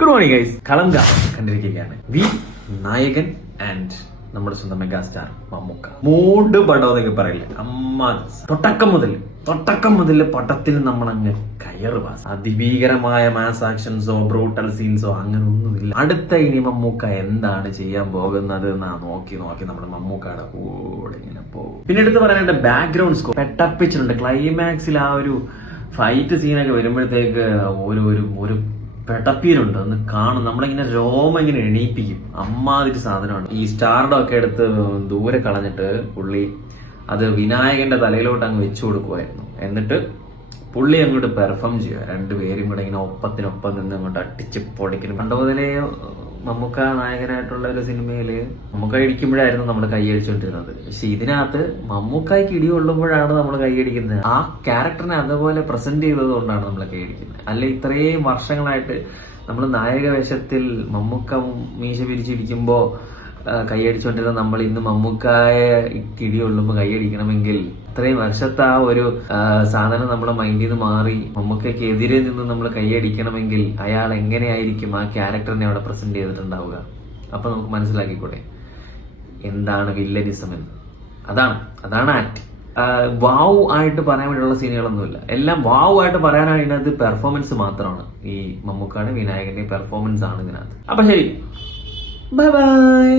Good morning guys. കളങ്ക കണ്ടിരിക്കുകയാണ്. വി നായകൻ ആൻഡ് നമ്മുടെ സ്വന്തം മെഗാസ്റ്റാർ മമ്മൂക്ക. മൂഡ് പടം എന്നൊക്കെ പറയില്ലേ, അമ്മ തൊട്ടക്കം മുതൽ പടത്തിൽ നമ്മളങ്ങ് കയറുക. അതിഭീകരമായ മാസ് ആക്ഷൻസോ ബ്രൂട്ടൽ സീൻസോ അങ്ങനെ ഒന്നുമില്ല. അടുത്ത ഇനി മമ്മൂക്ക എന്താണ് ചെയ്യാൻ പോകുന്നത് എന്നാ നോക്കി നമ്മുടെ മമ്മൂക്കയുടെ കൂടെ ഇങ്ങനെ പോകും. പിന്നെ എടുത്ത് പറയാനായിട്ട് ബാക്ക്ഗ്രൗണ്ട് സ്കോർ പെട്ടപ്പിച്ചിട്ടുണ്ട്. ക്ലൈമാക്സിൽ ആ ഒരു ഫൈറ്റ് സീനൊക്കെ വരുമ്പോഴത്തേക്ക് ഒരു പെടപ്പീരുണ്ട്. ഒന്ന് കാണും, നമ്മളിങ്ങനെ രോമം ഇങ്ങനെ എണീപ്പിക്കും. അമ്മാതിരി സാധനമാണ്. ഈ സ്റ്റാർഡം ഒക്കെ എടുത്ത് ദൂരെ കളഞ്ഞിട്ട് പുള്ളി അത് വിനായകന്റെ തലയിലോട്ട് അങ്ങ് വെച്ചു കൊടുക്കുമായിരുന്നു. എന്നിട്ട് പുള്ളി അങ്ങോട്ട് പെർഫോം ചെയ്യുക. രണ്ടുപേരും കൂടെ ഇങ്ങനെ ഒപ്പത്തിനൊപ്പം നിന്ന് അങ്ങോട്ട് അടിച്ച് പൊളിക്കണം. പണ്ട് മുതലേ മമ്മൂക്ക നായകനായിട്ടുള്ള ഒരു സിനിമയില് മമ്മൂക്ക ഇടിക്കുമ്പോഴായിരുന്നു നമ്മൾ കൈയടിച്ചോണ്ടിരുന്നത്. പക്ഷെ ഇതിനകത്ത് മമ്മൂക്കായ്ക്ക് ഇടി കൊള്ളുമ്പോഴാണ് നമ്മൾ കൈയടിക്കുന്നത്. ആ ക്യാരക്ടറിനെ അതുപോലെ പ്രസന്റ് ചെയ്തത് കൊണ്ടാണ് നമ്മൾ കൈയടിക്കുന്നത്. അല്ലെ ഇത്രയും വർഷങ്ങളായിട്ട് നമ്മൾ നായക വേഷത്തിൽ മമ്മൂക്ക മീശ പിരിച്ചിരിക്കുമ്പോ കൈയടിച്ചോണ്ടിരുന്ന നമ്മൾ ഇന്ന് മമ്മൂക്കായെ ഇടി കൊള്ളുമ്പോൾ കൈയടിക്കണമെങ്കിൽ ഇത്രയും വർഷത്തെ ആ ഒരു സാധനം നമ്മുടെ മൈൻഡിൽ നിന്ന് മാറി മമ്മൂക്കയ്ക്ക് എതിരെ നിന്ന് നമ്മൾ കൈയടിക്കണമെങ്കിൽ അയാൾ എങ്ങനെയായിരിക്കും ആ ക്യാരക്ടറിനെ അവിടെ പ്രസന്റ് ചെയ്തിട്ടുണ്ടാവുക. അപ്പൊ നമുക്ക് മനസ്സിലാക്കിക്കൂടെ എന്താണ് വില്ലനിസം എന്ന്. അതാണ് ആക്ട്. വാവ് ആയിട്ട് പറയാൻ വേണ്ടിയുള്ള സീനുകളൊന്നുമില്ല. എല്ലാം വാവ് ആയിട്ട് പറയാനാണ് ഇതിനകത്ത് പെർഫോമൻസ് മാത്രമാണ്. ഈ മമ്മൂക്കാടെ വിനായകന്റെ പെർഫോമൻസ് ആണ് ഇതിനകത്ത്. അപ്പൊ ശരി, ബൈ ബൈ.